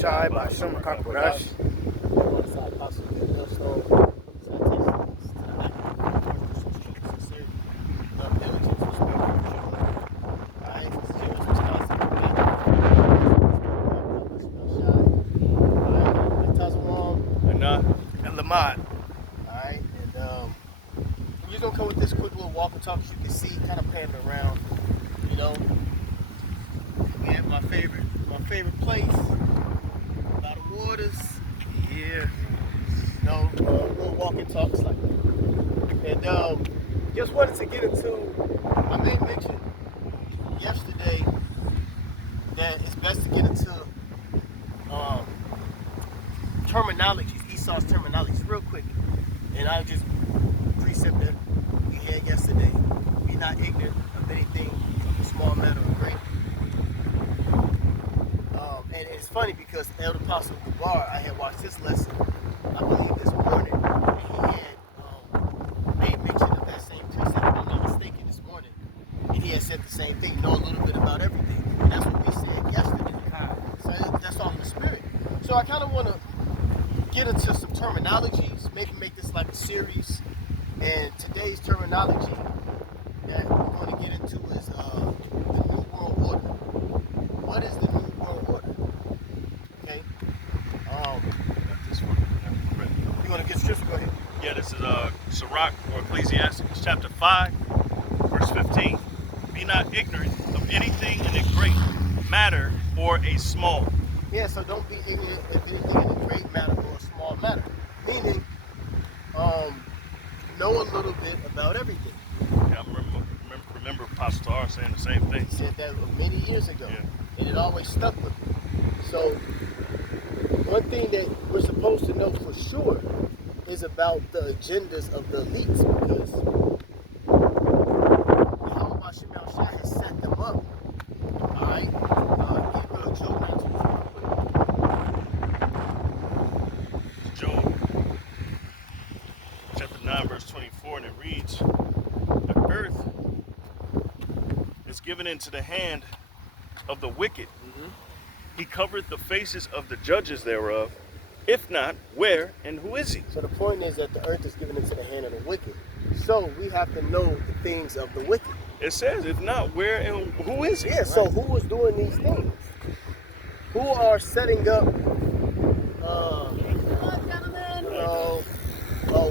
Shai by Shuma Kakurash. Alongside Apostle Bill Millstone. Salutations to the sincerity, love, diligence, respect, and joy. Alright, this is James, Wisconsin. Alright, Tazawam. And Lamont. Alright, and we're just gonna come with this quick little walk and talk, as you can see, kind of panning around. You know, we have my favorite place, by the waters. Yeah. You know, little walk and talks like that. And just wanted to get into, I made mention yesterday that it's best to get into terminologies, Esau's terminologies, real quick. And I'll just precept that we had yesterday. Be not ignorant of anything of a small matter or great. And it's funny because Elder Apostle Gabar, I had watched his lesson, I believe this morning, and he had made mention of that same precept, if I'm not mistaken, this morning. And he had said the same thing, know a little bit about everything. And that's what we said yesterday. So that's all in the spirit. So I kind of want to get into some terminologies, maybe make this like a series. And today's terminology that we're going to get into is the New World Order. What is the New World Order? Okay. This one. You want to get scripture? Go ahead. Yeah, this is Sirach or Ecclesiastes chapter 5, verse 15. Be not ignorant of anything in a great matter or a small. Yeah, so don't be ignorant of anything in a great matter or a small matter. Meaning, know a little bit about everything. Yeah, I remember Pastor Tar saying the same thing. He said that many years ago, Yeah. and it always stuck with me. So, one thing that we're supposed to know for sure is about the agendas of the elites, because Yahweh Shemel Shah has set them up. All right, get rid of Job 19. Job chapter 9, verse 24, and it reads, the earth is given into the hand of the wicked. He covereth the faces of the judges thereof. If not, where and who is he? So the point is that the earth is given into the hand of the wicked. So we have to know the things of the wicked. It says, if not, where and who is he? Yeah, so who is doing these things? Who are setting up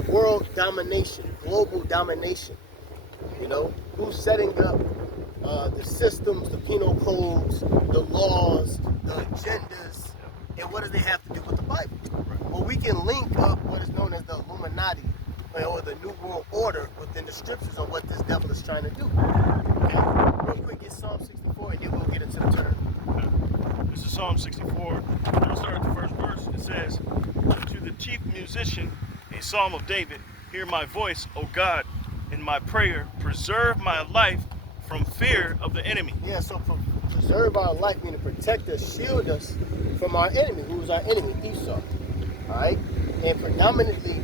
world domination, global domination? You know, who's setting up the systems, the penal codes, the laws, the agendas, and what do they have to do with the Bible? Well, we can link up what is known as the Illuminati or the New World Order within the scriptures on what this devil is trying to do. Okay? Real quick, get Psalm 64 and then we'll get into the turn. This is Psalm 64. We'll start at the first verse. It says, to the chief musician, a psalm of David, hear my voice, O God, in my prayer, preserve my life from fear of the enemy. Yeah, so preserve our life, meaning protect us, shield us from our enemy. Who is our enemy? Esau. Alright? And predominantly,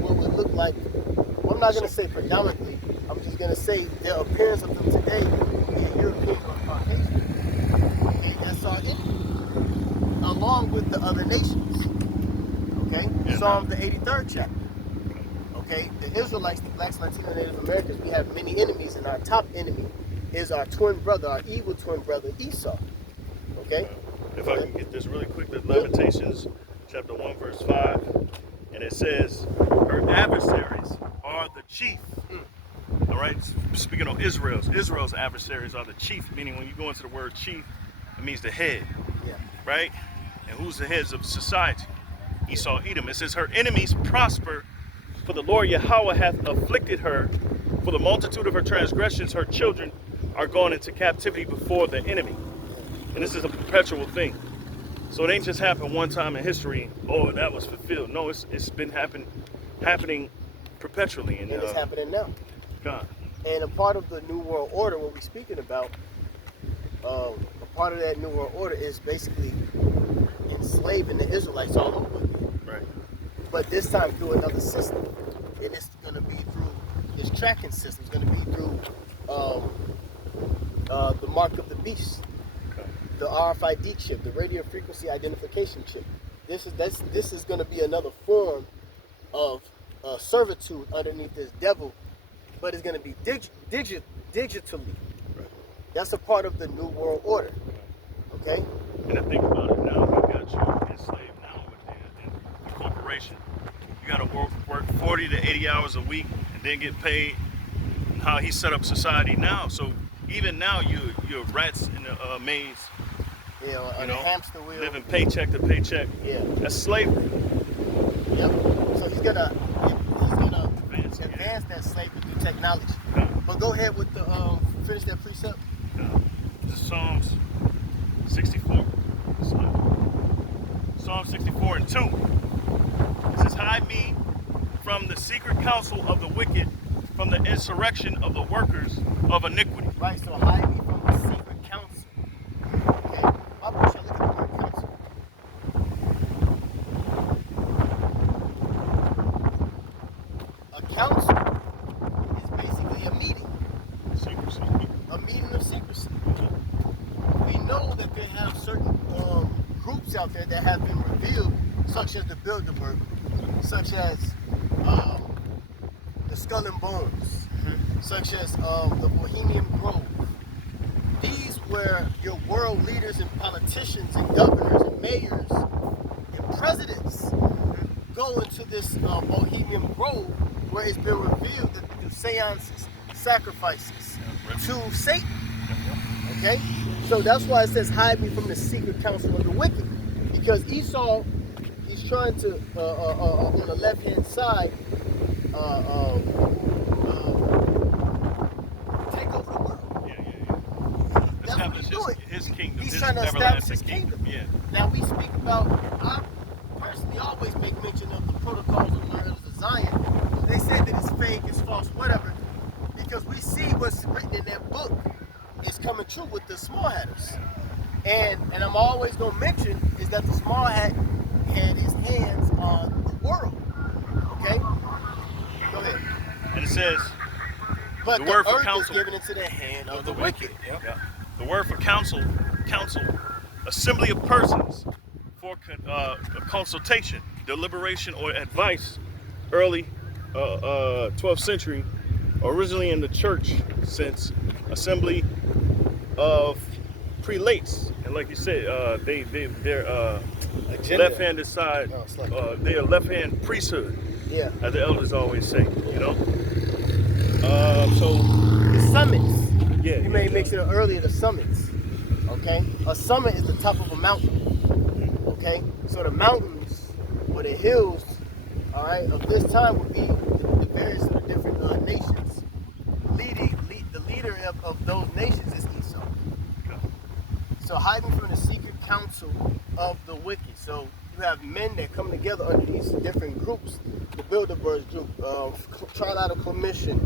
what would look like, well, I'm not going to say predominantly, I'm just going to say the appearance of them today would be a European or Caucasian. Okay, that's our enemy. Along with the other nations. Okay? Yeah, Psalm the 83rd chapter. Okay, the Israelites, the blacks, Latino, Native Americans, we have many enemies, and our top enemy is our twin brother, our evil twin brother, Esau. Okay? If I can get this really quick, the Lamentations chapter 1, verse 5, and it says, her adversaries are the chief. All right, speaking of Israel's adversaries are the chief, meaning when you go into the word chief, it means the head, Yeah. right? And who's the heads of society? Esau, Edom. It says her enemies prosper, for the Lord Yahweh hath afflicted her. For the multitude of her transgressions, her children are gone into captivity before the enemy. And this is a perpetual thing. So it ain't just happened one time in history. Oh, that was fulfilled. No, it's been happening perpetually. And it's happening now. God. And a part of the New World Order, what we're speaking about, a part of that New World Order is basically enslaving the Israelites all over again. Right. But this time through another system. And it's going to be through this tracking system. It's going to be through the mark of the beast. Okay. the RFID chip, the radio frequency identification chip. This is going to be another form of servitude underneath this devil, but it's going to be digitally. Right. That's a part of the New World Order. Okay? And I think about it now, you got you enslaved now with the corporation. You got to work 40 to 80 hours a week and then get paid. How he set up society now. So even now, you're rats in a maze. Yeah, on a hamster wheel. Living paycheck to paycheck. Yeah. That's slavery. Yep. So he's gonna advance that slavery through technology. Okay. But go ahead with the finish that precept. This is Psalms 64. Psalm 64 and 2. It says, "Hide me from the secret counsel of the wicked, from the insurrection of the workers of iniquity." Right. So hide me from the secret counsel. Okay. Why don't you look at the word counsel? A council is basically a meeting. Secrecy. A meeting of secrecy. We know that they have certain groups out there that have been revealed, such as the Bilderberg, such as the Skull and Bones, such as the Bohemian Grove. These were your world leaders and politicians and governors and mayors and presidents go into this Bohemian Grove where it's been revealed that they do seances, sacrifices to Satan. Okay? So that's why it says, hide me from the secret counsel of the wicked. Because Esau, he's trying to, on the left-hand side, take over the world. Yeah. That's what he's doing. His kingdom. He's his trying to establish his everlasting kingdom. Yeah. Now we speak about, I personally always make mention of the protocols of Murders of Zion. They say that it's fake, it's false, whatever, because we see what's written in that book is coming true with the small hatters. And I'm always going to mention is that the small hat had his hands on the world. Okay? Go ahead. And it says, But the the word for earth counsel is given into the hand of the wicked. Yeah. The word for counsel, assembly of persons for a consultation, deliberation, or advice. Early 12th century, originally in the church sense, assembly of prelates, and like you said, they're left-handed side. Oh, it's like- they're left-hand priesthood, Yeah. as the elders always say. You know. So The summits. yeah, You made mention earlier the summits. Okay? A summit is the top of a mountain. Okay? So the mountains or the hills, all right, of this time would be the various of the different nations. The leader of those nations is Esau. So hiding from the secret counsel of the wicked. So you have men that come together under these different groups. The Bilderberg group, Trilateral Commission,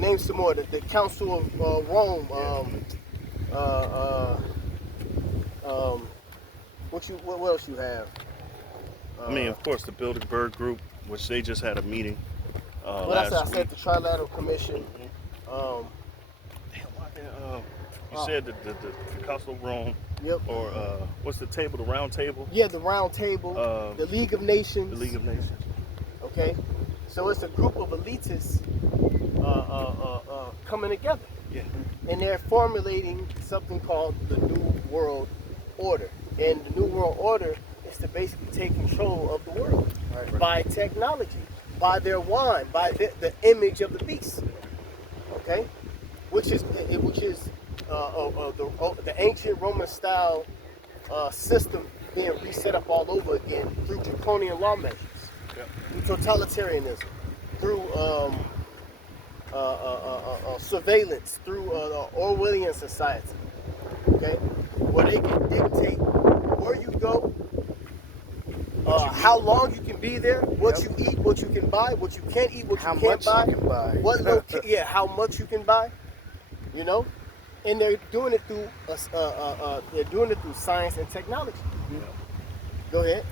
name some more. The Council of Rome. What else you have? I mean, of course, the Bilderberg Group, which they just had a meeting What last I week. said the Trilateral Commission. You said the Council of Rome, Yep. or what's the table, the round table? Yeah, the Round Table, the League of Nations. The League of Nations. Okay, so it's a group of elitists coming together, Yeah. and they're formulating something called the New World Order. And the New World Order is to basically take control of the world by technology, by their wand, by the image of the beast. Okay, which is the ancient Roman style system being reset up all over again through draconian law measures, through totalitarianism, through surveillance, through the Orwellian society. Okay, where they can dictate where you go, how long you can be there, what you eat, what you can buy, what you can't eat, what you How can't much buy, you can buy. what how much you can buy, you know, and they're doing it through science and technology. Go ahead.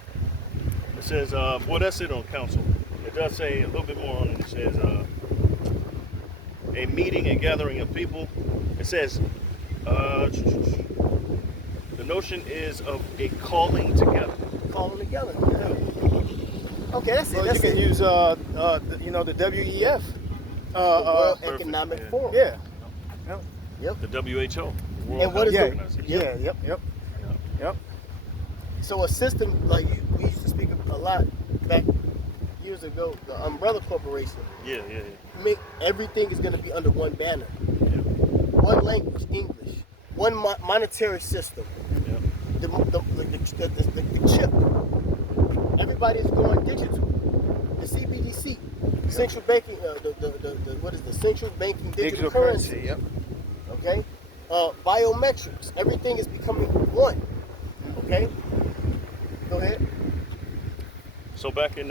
It says, well, that's it on council. It does say a little bit more on it. It says, a meeting and gathering of people. It says, The notion is of a calling together. Calling together. Yeah. Okay, that's Well, it. That's you can it. use the WEF. The World Perfect, Economic yeah. Forum. Yeah. Yep. The WHO. World And what is Health it? Organization. Yep. So a system like we used to speak a lot back years ago. The Umbrella Corporation. Yeah. Everything is going to be under one banner. Yeah. One language, English. One monetary system. Yeah. The chip. Everybody is going digital. The CBDC, central banking. What is the central banking digital currency? Yep. Okay. Biometrics. Everything is becoming one. Okay. Go ahead. So back in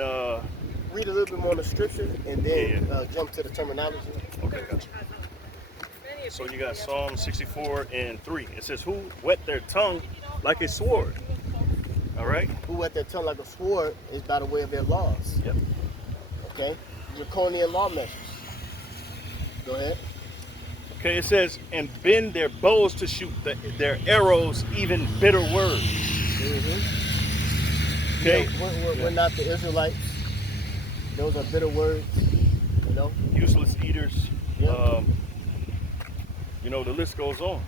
Read a little bit more on the scripture and then Yeah. jump to the terminology. okay, gotcha. So you got Psalm 64:3. It says, "Who wet their tongue like a sword?" All right. Who at their tongue like a sword is by the way of their laws. Yep. Okay. Draconian law measures. Go ahead. Okay. It says, "And bend their bows to shoot their arrows, even bitter words." Okay. You know, we're not the Israelites. Those are bitter words. You know. Useless eaters. Yeah. The list goes on.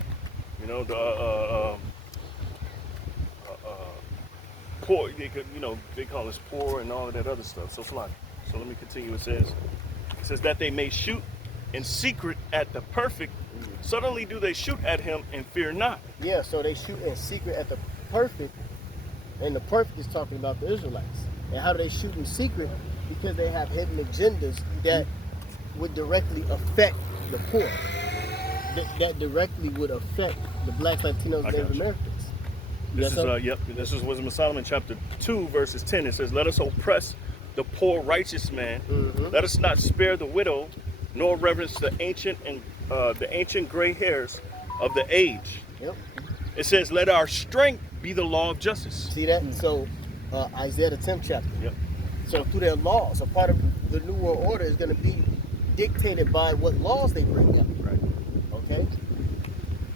Poor. They call us poor and all of that other stuff. So fly. So let me continue. It says that they may shoot in secret at the perfect. Suddenly do they shoot at him and fear not. Yeah. So they shoot in secret at the perfect, and the perfect is talking about the Israelites. And how do they shoot in secret? Because they have hidden agendas that would directly affect the poor. That directly would affect the blacks, Latinos, I Native got you. Americans. This is This is Wisdom of Solomon chapter 2 verses 10. It says, "Let us oppress the poor righteous man. Let us not spare the widow, nor reverence the ancient gray hairs of the age." Yep. It says, "Let our strength be the law of justice." See that? So Isaiah the 10th chapter. Yep. So through their laws, a part of the New World Order is going to be dictated by what laws they bring up. Right. Okay.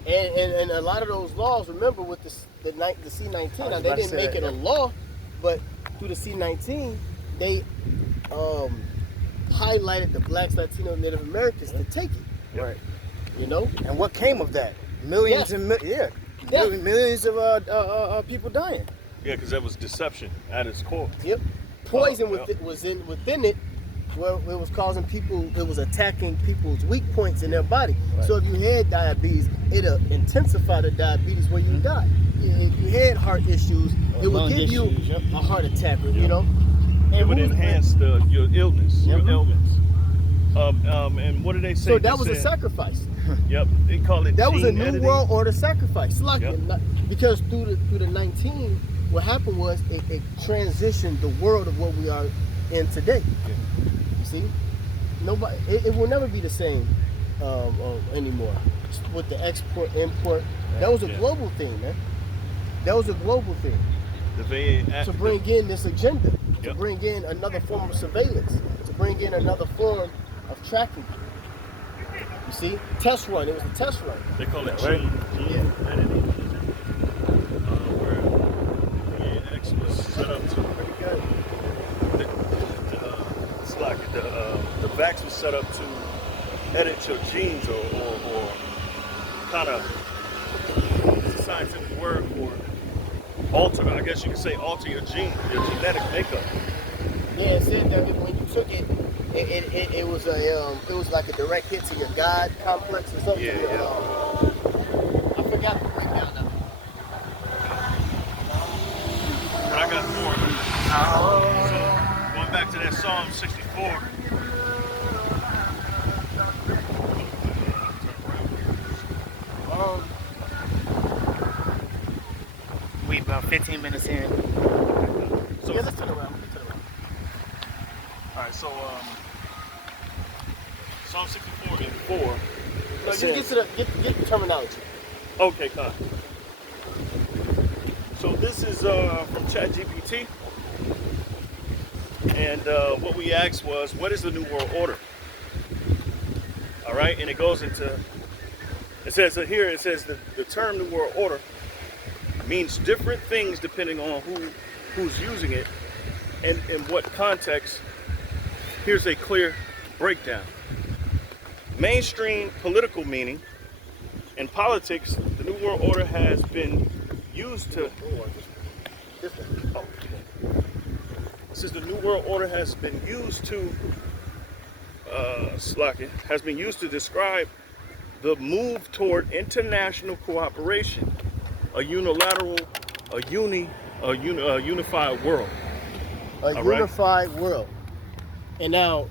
And a lot of those laws, remember with the C-19, now, they didn't make it a law, but through the C-19, they highlighted the blacks, Latinos, Native Americans to take it. Right. You know? And what came of that? Millions Yeah. and millions of people dying. Yeah, because that was deception at its core. Yep. Poison Yeah. within it, where it was causing people, it was attacking people's weak points in their body. Right. So if you had diabetes, it'll intensify the diabetes where you die. If you had heart issues, it would lung give you issues, yep. a heart attack, you Yep. know? It would who's- enhance your illness, Yep. your ailments. And what do they say? So that They was a said- sacrifice. Yep. They call it That was a gene New editing. World Order sacrifice. Like, Yep. because through the 19, what happened was it transitioned the world of what we are in today. You see, nobody, it will never be the same anymore with the export import. That was a Yeah. global thing, man. That was a global thing The VA to bring in this agenda, to Yep. bring in another form of surveillance, to bring in another form of tracking. You see, test run. It was a test run. They call it Right. gene editing. Where the X was set up to. Pretty good. It's like the vax was set up to edit your genes or kind of, it's a scientific word for alter. I guess you could say alter your gene, your genetic makeup. Yeah, it said that when you took it, it was like a direct hit to your God complex or something. Yeah. I forgot the breakdown now. But I got more. So going back to that Psalm 64. We about 15 minutes in. So Yeah, let's turn around. all right, so Psalm 64 and 4. No, just get to the terminology. Okay, Con. So this is from ChatGPT, and what we asked was, what is the New World Order? All right, and it goes into It says here, it says that the term New World Order means different things depending on who's using it and in what context. Here's a clear breakdown. Mainstream political meaning. In politics, the New World Order has been used to... Since the New World Order has been used to... has been used to describe the move toward international cooperation, a unilateral, a unified world. A unified world. And now,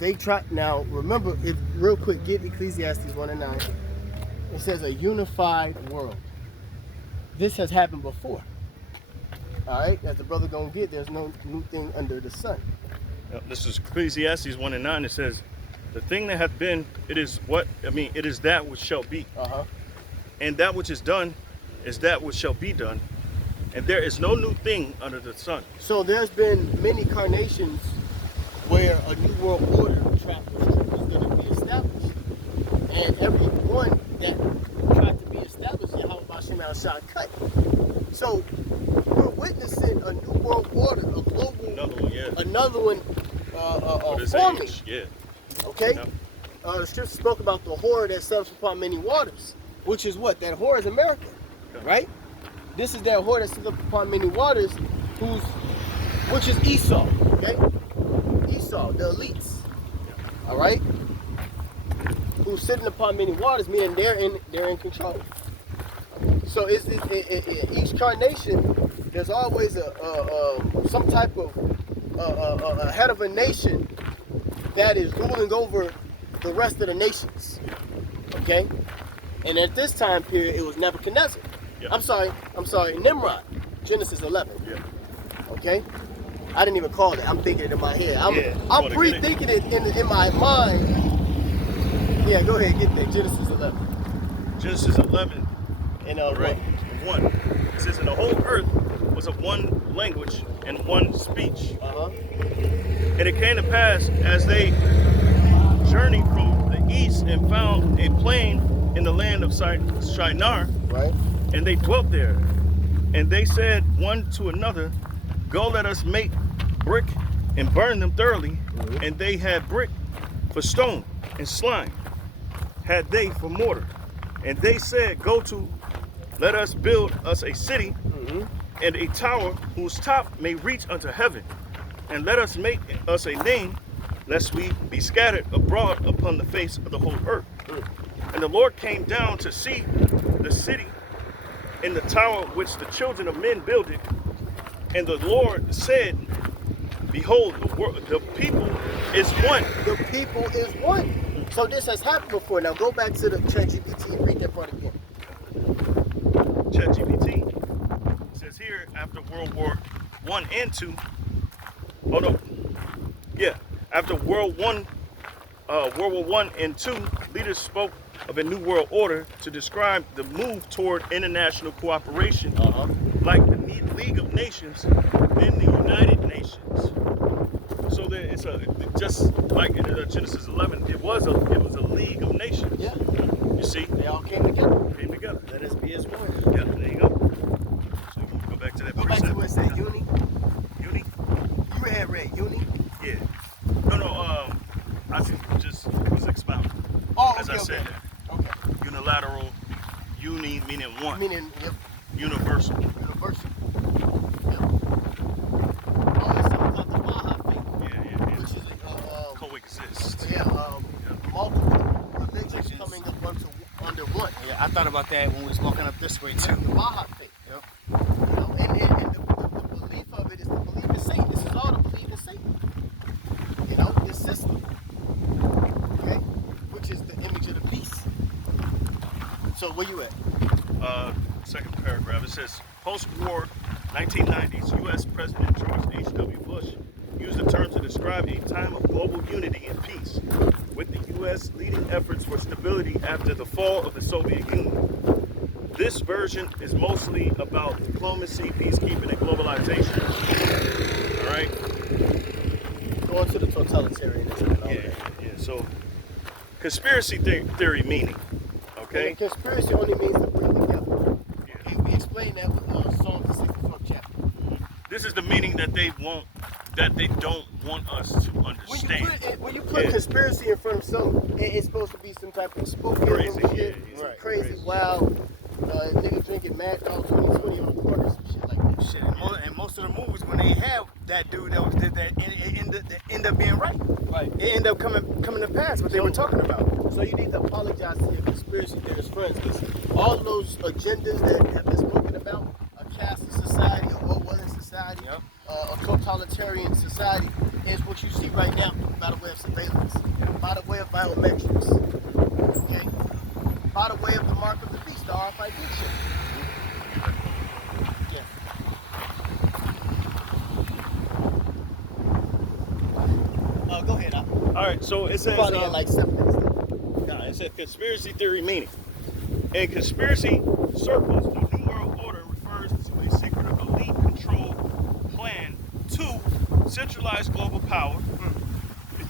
they try. Now, remember, if real quick, get Ecclesiastes 1:9. It says a unified world. This has happened before. All right, as the brother gonna get, there's no new thing under the sun. This is Ecclesiastes 1:9. It says, "The thing that hath been, it is it is that which shall be, and that which is done, is that which shall be done, and there is no new thing under the sun." So there's been many carnations where a new world order was going to be established, and every one that tried to be established, Yahweh Bashem al-Shah cut. So we're witnessing a new world order, a global, another one forming. Yeah. Okay? Yep. The scripture spoke about the whore that sups upon many waters, which is what? That whore is America, right? This is that whore that sups upon many waters, which is Esau, okay? Esau, the elites, all right? Who's sitting upon many waters, meaning they're in control. So each carnation, there's always some type of a head of a nation that is ruling over the rest of the nations. Okay? And at this time period, it was Nebuchadnezzar. Yeah. I'm sorry, Nimrod. Genesis 11. Yeah. Okay? I didn't even call it. I'm thinking it in my head. I'm pre-thinking it in my mind. Yeah, go ahead, get there. Genesis 11. Genesis 11. And right. 1. It says, "And the whole earth was of one language and one speech. And it came to pass, as they journeyed from the east and found a plain in the land of Shinar, right, and they dwelt there. And they said one to another, Go, let us make brick and burn them thoroughly. And they had brick for stone, and slime had they for mortar. And they said, Go to, let us build us a city and a tower whose top may reach unto heaven. And let us make us a name, lest we be scattered abroad upon the face of the whole earth. And the Lord came down to see the city and the tower which the children of men builded. And the Lord said, Behold, the people is one. The people is one. So this has happened before. Now go back to the ChatGPT and read that part again. ChatGPT says here, after World War I and II, after World War I and II, leaders spoke of a new world order to describe the move toward international cooperation, like the League of Nations and the United Nations. So there, it's just like in Genesis 11, it was a League of Nations. Yeah. You see, They all came together. Let us be as one. Yeah, there you go. So you can go back to that. Go back to what it said, uni. Uni. You had read uni. Yeah. No. I just was expounding. Oh, as I said. Okay. Unilateral. Uni meaning one. Meaning, yep. Universal. Universal. Yep. Oh, it's something about the Baha'i faith. Yeah. Which is coexist. Multiple religions coming up under one. Yeah, I thought about that when we was walking up this way too. The Baha'i faith. Yep. You know, and the belief of it is to believe in Satan. This is all to believe in Satan. You know, this system. Okay? Which is the image of the beast. So where you at? Second paragraph. It says, post-war 1990s, U.S. President George H.W. Bush used the term to describe a time of global unity and peace, with the U.S. leading efforts for stability after the fall of the Soviet Union. This version is mostly about diplomacy, peacekeeping, and globalization. All right? Going to the totalitarianism and all that. Yeah. So, conspiracy theory meaning, Okay. And the conspiracy only means to bring together. Okay, we explained that with Psalm the 64th chapter. This is the meaning that they don't want us to understand. When you put conspiracy in front of something, it's supposed to be some type of spooky Crazy, shit, yeah, some crazy, wild, nigga drinking Mad Dog 2020 on the corner, some shit like that. Shit, and most of the movies when they have that dude that did that, it end up being right. Right. It ended up coming to pass what they were talking about. So you need to apologize to your conspiracy theorist friends, because all of those agendas that have been spoken about, a caste society, a Orwellian society, a totalitarian society, is what you see right now by the way of surveillance, by the way of biometrics, okay, by the way of the mark of the beast, the RFID chip. Yes. Go ahead. All right, so it says Probably had like 7 minutes. it says conspiracy theory meaning. In conspiracy circles, the New World Order refers to a secretive elite control plan to centralize global power.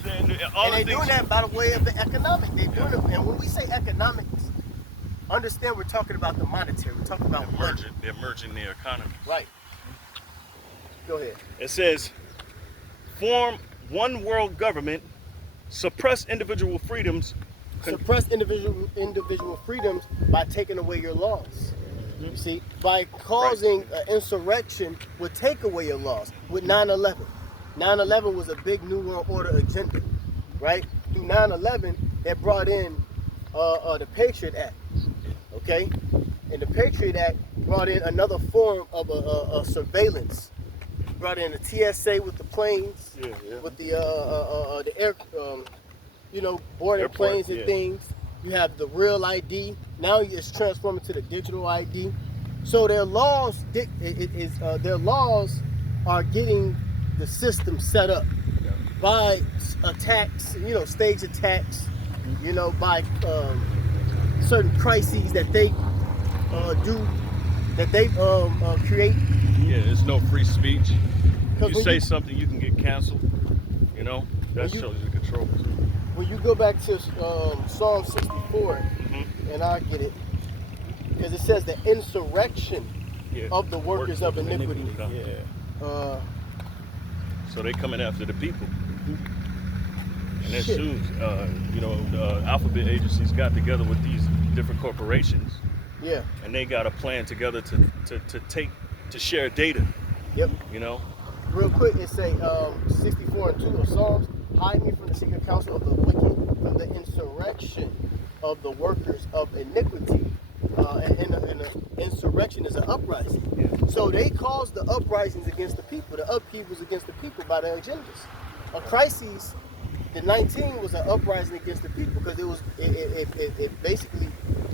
And And they're doing that by the way of the economic. They're doing it, and when we say economics, understand we're talking about the monetary. We're talking about money. They're merging their economy. Right. Go ahead. It says, form one world government, suppress individual freedoms. Suppress individual freedoms by taking away your laws. You see, by causing an insurrection would take away your laws. With 9/11, 9/11 was a big New World Order agenda, right? Through 9/11, they brought in the Patriot Act, okay? And the Patriot Act brought in another form of a surveillance. Brought in the TSA with the planes, with the air, boarding Airport, planes and things. You have the real ID. Now it's transforming to the digital ID. So their laws, their laws are getting the system set up by attacks, stage attacks, by certain crises that they do, that they create. Yeah, there's no free speech. If you when say you- something, you can get canceled. That shows you the control. When you go back to Psalm 64, and I get it, because it says the insurrection of the workers of iniquity. So they coming after the people. And as Shit. soon as, alphabet agencies got together with these different corporations, Yeah. and they got a plan together to share data, Yep. Real quick, it say 64 and 2 of Psalms, hide me from the secret counsel of the wicked, from the insurrection of the workers of iniquity. And the insurrection is an uprising. Yeah. So they caused the uprisings against the people, the upheavals against the people by their agendas. A crisis, the 19 was an uprising against the people because it basically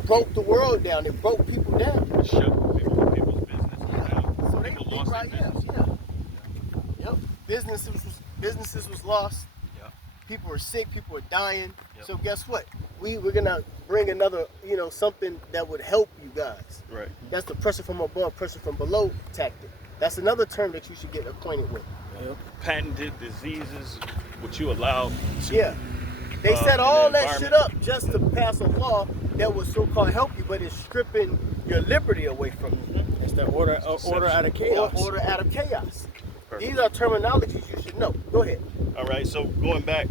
broke the world down. It broke people down. Shut people's business down. So People lost their business. Yep. Businesses was lost. Yeah. People were sick. People were dying. Yep. So guess what? We're gonna bring another, something that would help you guys. Right. That's the pressure from above, pressure from below tactic. That's another term that you should get acquainted with. Patented diseases, which you allow to. Yeah. They set in all the that shit up just to pass a law that would so-called help you, but it's stripping your liberty away from you. It's the order out of chaos. Order out of chaos. Perfect. These are terminologies you should know. Go ahead. All right, so going back,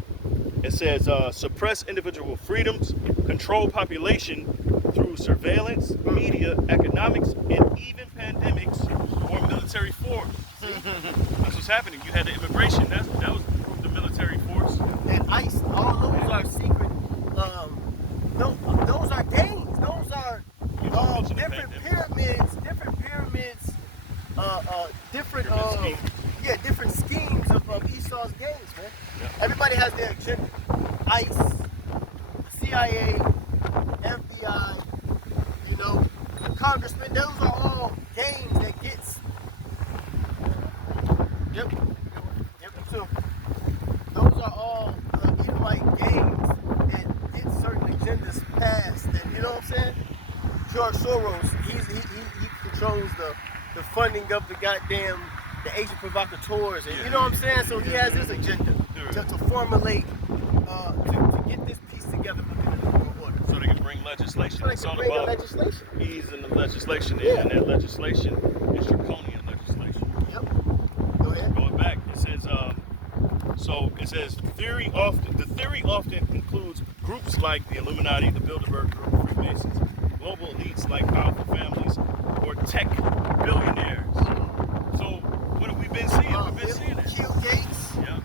it says suppress individual freedoms, control population through surveillance, media, economics, and even pandemics or military force. See? That's what's happening. You had the immigration. That was the military force. And ICE, all those are secret. Those are gangs. Those are different pyramids. Different Pyramid scheme. different schemes of Esau's gangs, man. Yeah. Everybody has their agenda. ICE, CIA, FBI, the congressmen. Those are all gangs that gets. Yep. So those are all Edomite gangs that get certain agendas passed, and you know what I'm saying? George Soros, he controls the funding of the goddamn the Asian provocateurs, and you know what I'm saying? So he has his agenda to formulate to get this piece together within the New World Order. So they can bring legislation. So they It's can all bring the about legislation. easing the legislation in, Yeah. and that legislation is draconian legislation. Yep. Go ahead. Going back, it says, the theory often includes groups like the Illuminati, the Bilderberg Group, Freemasons, global elites like powerful families, or tech billionaires. So what have we been seeing? We've been seeing it. Bill Gates, Yeah,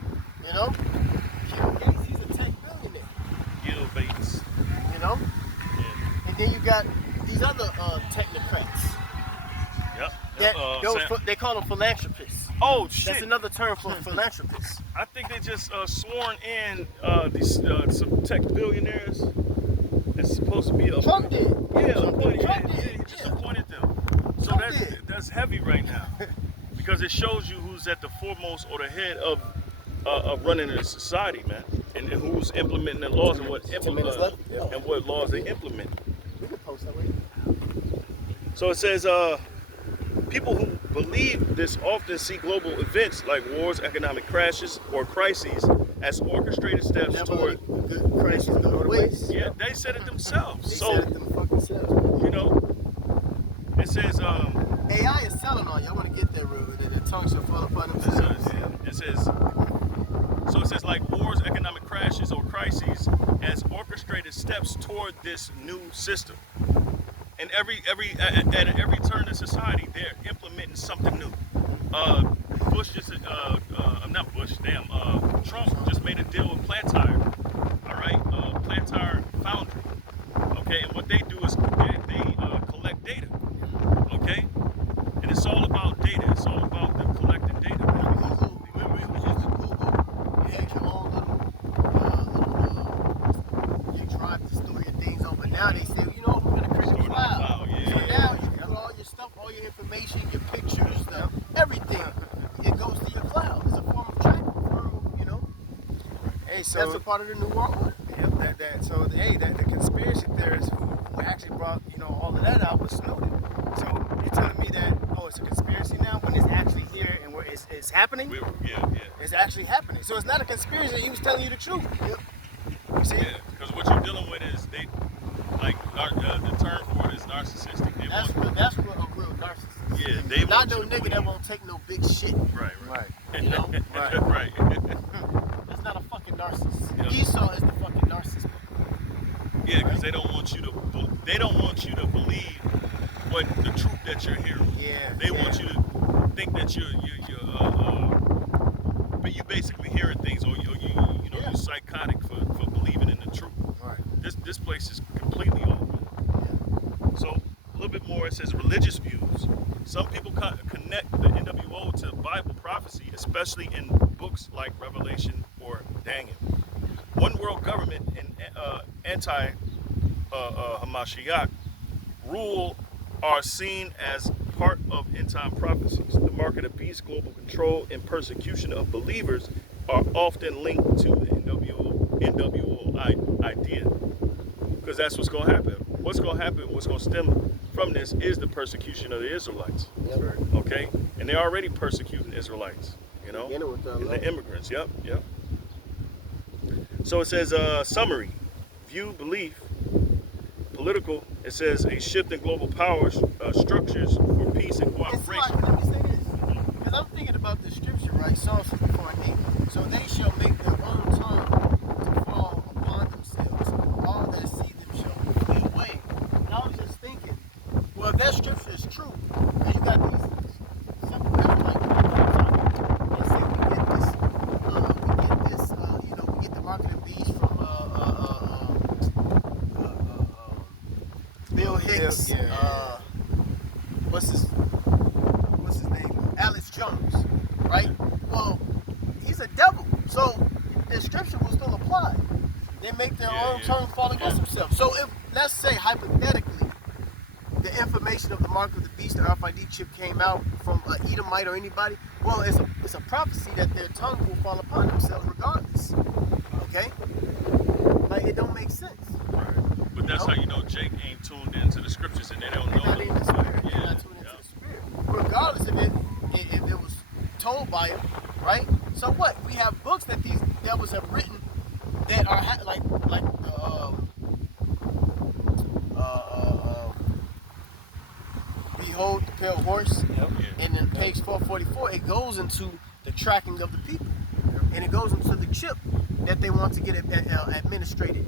you know? Bill Gates, he's a tech billionaire, Gil Bates. you know? Yeah. And then you got these other technocrats. Yep. They call them philanthropists. Oh shit! That's another term for philanthropists. I think they just sworn in these some tech billionaires. It's supposed to be a Trump did. Yeah, Trump appointed. did. Yeah, he just Yeah. appointed them. So Trump that's did. that's heavy right now, because it shows you who's at the foremost or the head of running a society, man, and who's implementing the laws and what 10 minutes left? Yeah. and what laws they implement. We can post that way. So it says, people who believe this often see global events like wars, economic crashes, or crises as orchestrated steps Never toward. let good crisis go to waste. Yeah, they said it themselves. They So said it them fucking selves. you know, it says, AI is telling on y'all want to get there, real. The tongue shall fall upon themselves. it says, so it says like wars, economic crashes, or crises as orchestrated steps toward this new system. And at every turn in society, they're implementing something new. Trump just made a deal with Plantire. All right, Plantire Foundry. Okay, and what they do is they collect data. Okay, and it's all about data. It's all about them collecting data. Remember, it was just a Google. You had your own little you tried to store your things on, but now they say, you know what, we're gonna create Store a it on cloud. cloud, yeah, So yeah, now you can put all your stuff, all your information, your pictures, everything. It goes to your cloud. It's a form of tracking, you know. Hey, so That's a part of the new world order. yep, the conspiracy theorists who actually brought all of that out was Snowden. So you're telling me that it's a conspiracy now when it's actually here and where it's happening? Yeah. It's actually happening. So it's not a conspiracy. He was telling you the truth. Yep. You see? Yeah, because what you're dealing with is the term for it is narcissistic. They That's what a real narcissist is. yeah, they Not want no you to nigga that believe. won't take no big shit. Right. You know? Right. That's not a fucking narcissist. Yeah. Esau is the fucking narcissist. Yeah, because they don't want you to believe what the truth that you're hearing. Yeah. They want you to think that but you basically hearing things, or you're psychotic for believing in the truth. Right. This place is completely off. So a little bit more. It says religious views. Some people connect the NWO to Bible prophecy, especially in books like Revelation or Daniel. One world government and anti-Hamashiach rule are seen as part of end-time prophecies. The mark of the beast, global control, and persecution of believers are often linked to the NWO idea, because that's what's going to happen. What's going to happen, what's going to stem from this is the persecution of the Israelites. Yep. Okay? And they're already persecuting Israelites, Beginning with and the immigrants. Yep. So it says, summary, view, belief, political. It says a shift in global power structures for peace and It's cooperation. like, let me say this, because I'm thinking about the scripture, right? Psalm 64:8. So they shall make their own tongue to fall upon themselves. All that see them shall flee away. And I was just thinking, well, if that scripture is true, then you got these simple Israelite people that say we get this, we get the mark of the beast from Bill Hicks. Yeah. What's his name? Alex Jones, right? Well, he's a devil, so the scripture will still apply. They make their own tongue fall against themselves. So if, let's say hypothetically, the information of the mark of the beast, the RFID chip came out from an Edomite or anybody, well, it's a prophecy that their tongue will fall upon themselves regardless. Okay? Like, it don't make sense. But that's how you know Jake ain't tuned into the scriptures, and they don't know. Not in the spirit. Yeah, Not tuned into the spirit. Regardless if it was told by him, right? So what? We have books that these devils have written that are like behold the pale horse, Yeah. and then page 444, it goes into the tracking of the people, and it goes into the chip that they want to get administrated.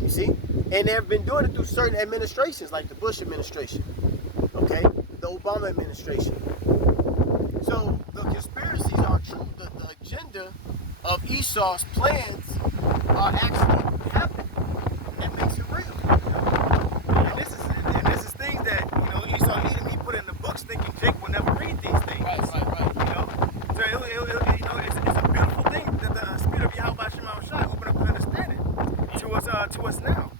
You see, and they've been doing it through certain administrations, like the Bush administration, okay, the Obama administration. So the conspiracies are true. The agenda of Esau's plans are actually happening. That makes it real. And this is things that, you know, Esau Edom, he put in the books thinking Jake will never read these things. Right. You know? So you know, it's a beautiful thing that the spirit of Yahweh Shema Shai opened up an understanding to us now.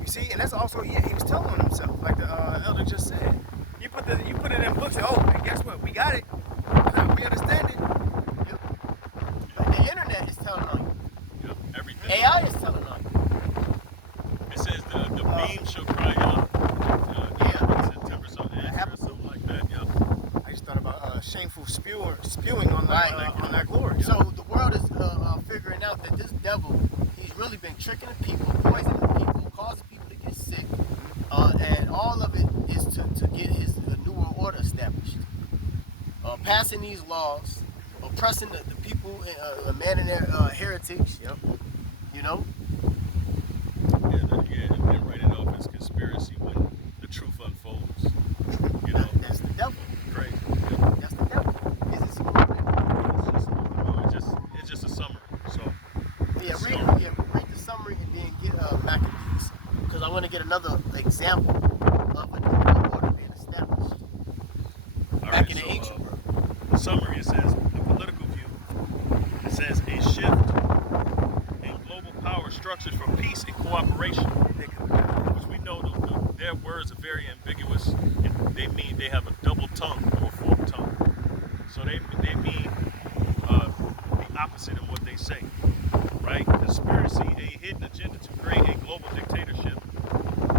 You see, and that's also he was telling on himself, like the elder just said. You put it in books and and guess what? We got it. We understand it. Yep. But the internet is telling on you. Yep. Everything. AI is telling on you. It says the beam shall cry out. Yeah. September something, or something like that. Yep. I just thought about shameful spewing on that glory. So the world is figuring out that this devil, he's really been tricking the people, poisoning the people, causing people to get sick, and all of it is to get his New World Order established. Passing these laws, oppressing the people, man in their heritage. Yep. You know. And write it off as conspiracy when the truth unfolds. You know, That's the devil. crazy. That's the devil. Is it some It's just a summary. So read the summary and then get Maccabees, because I want to get another example of a New World Order being established all back right, in the so, ancient world. the summary, it says the political view. It says a shift in global power structures for peace and cooperation, which we know their words are very ambiguous, and they have a double tongue or a forked tongue. So they mean the opposite of what they say, right? Conspiracy, a hidden agenda to create a global dictatorship.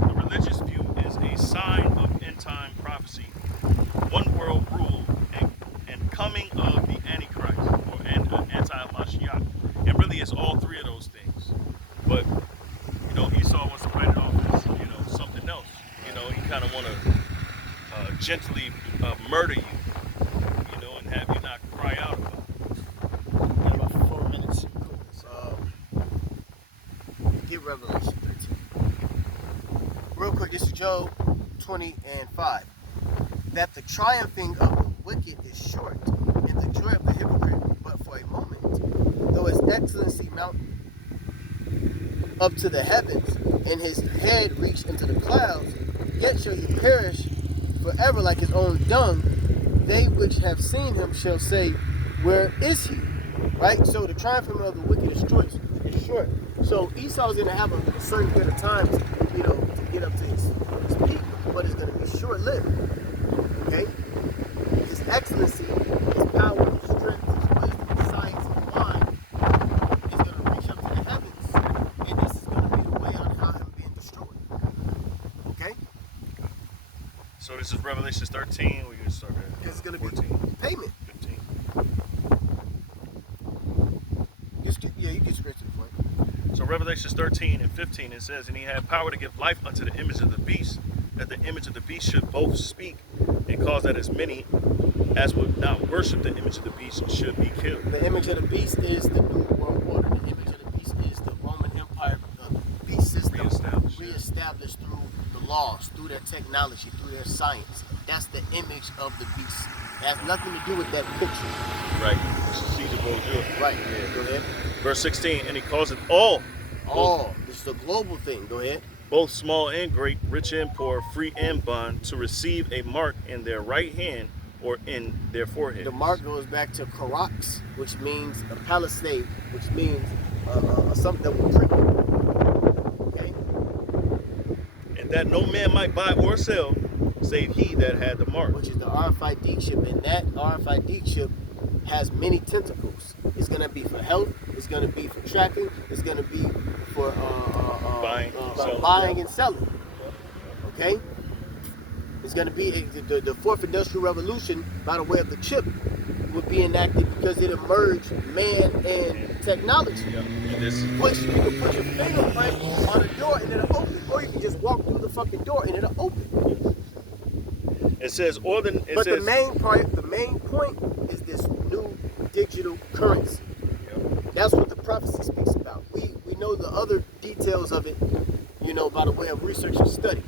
The religious view is a sign of end-time prophecy, one world rule, and coming of the Antichrist or anti-Mashiach. And really, it's all three of those things. But you know, Esau wants to write it off as something else. You know, he kind of want to gently murder you, and have you not cry out about it. Got about 4 minutes. Get Revelation 13. Real quick, this is Job 20 and 5. That the triumphing of the wicked is short, and the joy of the hypocrite but for a moment. Though his excellency mount up to the heavens, and his head reach into the clouds, yet shall he perish forever like his own dung. They which have seen him shall say, where is he? Right? So the triumphing of the wicked is short. So Esau's going to have a certain period of time, to get up to his peak, but it's going to be short-lived. Okay? His excellency, his power, his strength, his wisdom, his science, his mind is going to reach up to the heavens, and this is going to be the way on how him being destroyed. Okay? So this is Revelation 13. We're gonna start at This is going to 14, be payment. 15. You get straight to the point. So Revelation 13 and 15, it says, and he had power to give life unto the image of the beast, that the image of the beast should both speak, and cause that as many as would not worship the image of the beast should be killed. The image of the beast is the New World Order. The image of the beast is the Roman Empire, the beast system reestablished through the laws, through their technology, through their science. That's the image of the beast. It has nothing to do with that picture. Right. Caesar Borgia. Right. Yeah, go ahead. Verse 16, and he causeth all, This is a global thing. Go ahead. both small and great, rich and poor, free and bond, to receive a mark in their right hand or in their forehead. The mark goes back to Karax, which means a palisade, which means something that will prick. Okay? And that no man might buy or sell, save he that had the mark. Which is the RFID chip, and that RFID chip has many tentacles. It's going to be for health, it's going to be for tracking, it's going to be for buying and selling. Okay? It's going to be the fourth industrial revolution by the way of the chip would be enacted because it emerged man and technology. Yep. And this Which you can put your fingerprint on a door and it'll open, or you can just walk through the fucking door and it'll open. It says, or the it But says, the main point is this new digital currency. That's what the prophecy speaks about. We know the other details of it, you know, by the way of research and study.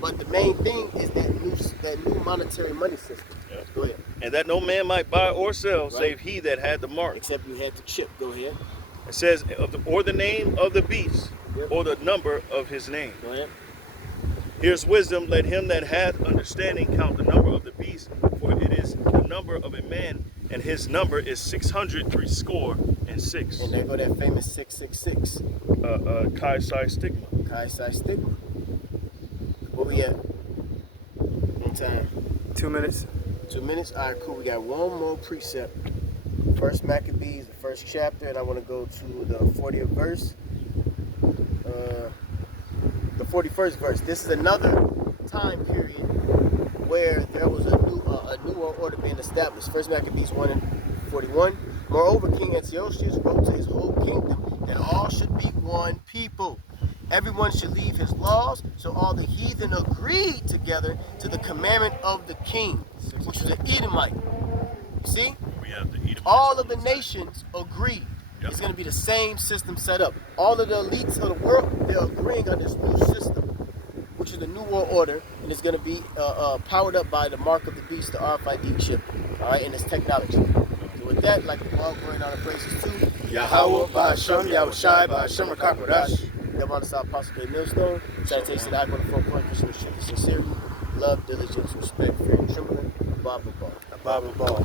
But the main thing is that new monetary money system. Yeah. Go ahead. and that no man might buy or sell, Right. save he that had the mark. Except you had the chip. Go ahead. It says, or the name of the beast, Yep. or the number of his name. Go ahead. Here's wisdom. Let him that hath understanding count the number of the beast, for it is the number of a man, and his number is 666. And there go that famous 666. Chi Psi Stigma. Chi Psi Stigma. Where we at? In time. 2 minutes. 2 minutes? All right, cool. We got one more precept. First Maccabees, the first chapter, and I want to go to the 40th verse. The 41st verse. This is another time period where there was a new world order being established. First Maccabees 1 and 41. Moreover, King Antiochus wrote to his whole kingdom that all should be one people. Everyone should leave his laws, so all the heathen agreed together to the commandment of the king, which was an Edomite. You see? We have to eat All of the nations agreed. Yep. It's going to be the same system set up. All of the elites of the world, they're agreeing on this new system, which is the New World Order, and it's going to be powered up by the mark of the beast, the RFID chip, all right, and its technology. So with that, like the ball going on the praises too. Yahweh, Ba'Shem, Yahushai, Ba'Shem, Rakakwadash. Devon the South Apostle K. Millstone. Salutation to the Icon of 4 Point, Christian sincerity, love, diligence, respect, fear, and trembling. Bible ball. Bible ball.